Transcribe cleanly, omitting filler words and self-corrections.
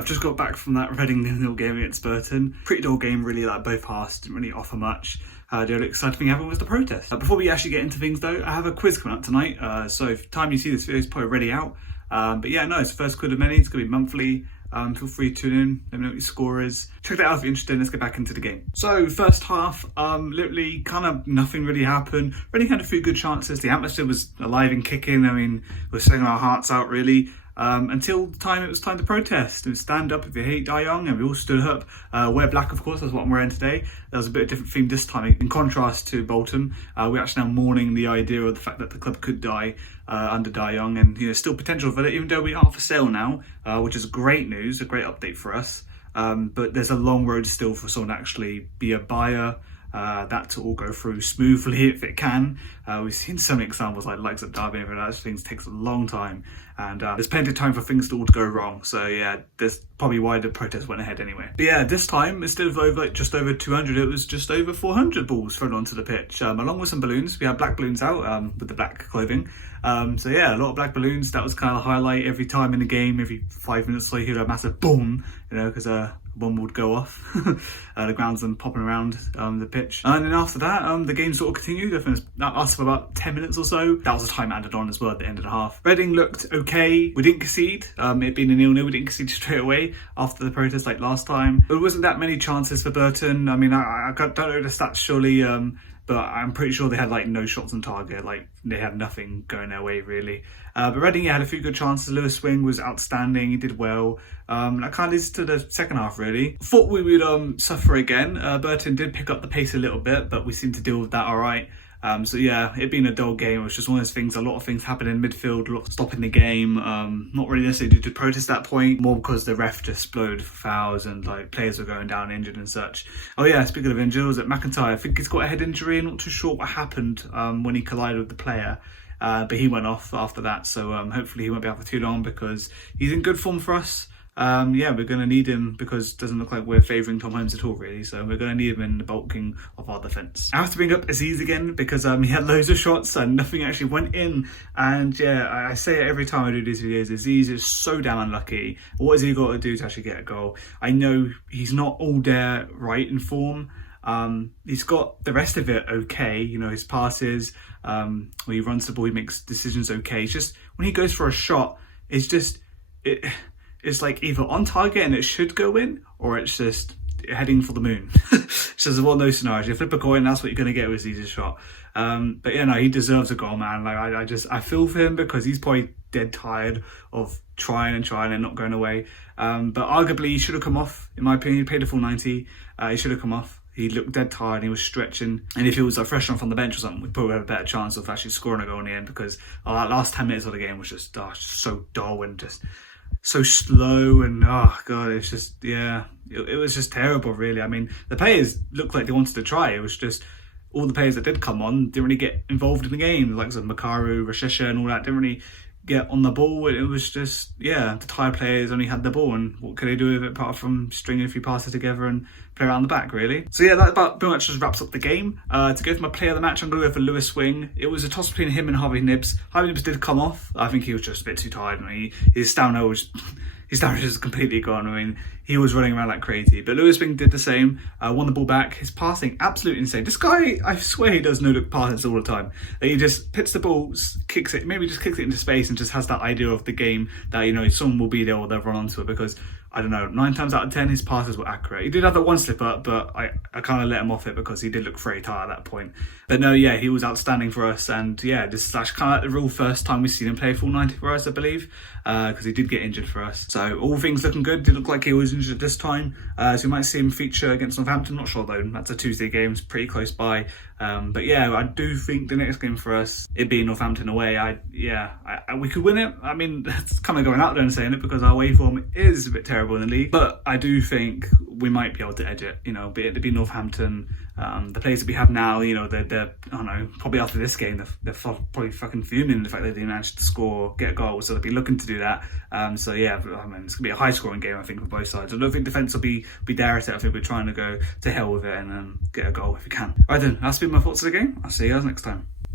I've just got back from that Reading 0-0 game against Burton. Pretty dull game really, like both halves didn't really offer much. The only exciting thing happened was the protest. Before we actually get into things though, I have a quiz coming up tonight. So if the time you see this video is probably already out. But yeah, no, it's the first quiz of many, it's gonna be monthly. Feel free to tune in, let me know what your score is. Check that out if you're interested, let's get back into the game. So first half, literally kind of nothing really happened. Reading had a few good chances, the atmosphere was alive and kicking. I mean, we were singing our hearts out really. Until the time it was time to protest and stand up if you hate Die Young, and we all stood up. Wear black, of course, that's what I'm wearing today. There was a bit of a different theme this time. In contrast to Bolton, we're actually now mourning the idea of the fact that the club could die under Die Young, and still potential for it, even though we are for sale now, which is great news, a great update for us. But there's a long road still for someone to actually be a buyer. That to all go through smoothly if it can. We've seen so many examples like likes of Derby and that things takes a long time, and there's plenty of time for things to all to go wrong. So yeah, that's probably why the protest went ahead anyway. But yeah, this time instead of just over 200, it was just over 400 balls thrown onto the pitch, along with some balloons. We had black balloons out with the black clothing. So yeah, a lot of black balloons. That was kind of the highlight. Every time in the game, every 5 minutes later, a massive boom, because a bomb would go off. The grounds and popping around the pitch. And then after that, the game sort of continued. I think that lasted for about 10 minutes or so. That was the time added on as well at the end of the half. Reading looked okay. We didn't concede. It being a 0-0, we didn't concede straight away after the protest like last time. There wasn't that many chances for Burton. I mean, I don't know the stats surely, but I'm pretty sure they had like no shots on target. Like they had nothing going their way really. But Reading had a few good chances. Lewis Swing was outstanding. He did well. That kind of leads to the second half really. Thought we would suffer again. Burton did pick up the pace a little bit, but we seemed to deal with that all right. So yeah, it being a dull game, it was just one of those things, a lot of things happened in midfield, a lot of stopping the game, not really necessarily due to protest at that point, more because the ref just exploded for fouls and like players were going down injured and such. Oh yeah, speaking of injured, was at McIntyre, I think he's got a head injury, I'm not too sure what happened when he collided with the player. But he went off after that, so hopefully he won't be out for too long because he's in good form for us. Yeah, we're going to need him because it doesn't look like we're favouring Tom Holmes at all really, so we're going to need him in the bulking of our defence. I have to bring up Aziz again because he had loads of shots and nothing actually went in, and yeah, I say it every time I do these videos, Aziz is so damn unlucky. What has he got to do to actually get a goal? I know he's not all there right in form. He's got the rest of it okay, his passes, when he runs the ball, he makes decisions okay. It's just when he goes for a shot, it's like either on target and it should go in, or it's just heading for the moon. It's just one of those scenarios. You flip a coin, that's what you're going to get with Azi's shot. But yeah, no, he deserves a goal, man. Like I feel for him because he's probably dead tired of trying and not going away. But arguably he should have come off, in my opinion. He played a full 90. He should have come off. He looked dead tired and he was stretching. And if he was like fresh on from the bench or something, we'd probably have a better chance of actually scoring a goal in the end, because that last 10 minutes of the game was just so dull and just so slow, and oh god, it's just, yeah, it was just terrible really. I mean, the players looked like they wanted to try. It was just all the players that did come on didn't really get involved in the game, like Makaru, Rashisha and all that, didn't really get on the ball. It was just, yeah, the tired players only had the ball, and what could they do with it apart from stringing a few passes together and play around the back really. So yeah, that about pretty much just wraps up the game. To go for my player of the match, I'm going to go for Lewis Swing. It was a toss between him and Harvey Nibbs. Harvey Nibbs did come off. I think he was just a bit too tired. I mean, his stamina was completely gone. I mean, he was running around like crazy. But Lewis Swing did the same, won the ball back. His passing, absolutely insane. This guy, I swear he does no-look passes all the time. He just pits the ball, kicks it, maybe just kicks it into space and just has that idea of the game that, someone will be there or they'll run onto it, because I don't know, 9 times out of 10 his passes were accurate. He did have that one slip up, but I kind of let him off it because he did look very tired at that point. But no, yeah, he was outstanding for us, and yeah, this is actually kind of like the real first time we've seen him play full 90 for us, I believe, because he did get injured for us. So all things looking good. Did look like he was injured this time, so we might see him feature against Northampton. Not sure though, that's a Tuesday game, it's pretty close by. But yeah, I do think the next game for us, it being Northampton away, we could win it. I mean, that's kind of going out there and saying it because our away form is a bit terrible in the league, but I do think we might be able to edge it, be it to be Northampton. The players that we have now, they're I don't know, probably after this game, they're probably fucking fuming the fact that they didn't manage to score, get a goal, so they'll be looking to do that. So yeah, I mean, it's gonna be a high scoring game, I think, for both sides. I don't think defence will be there at it. I think we're trying to go to hell with it and get a goal if we can. Right then, that's been my thoughts of the game. I'll see you guys next time.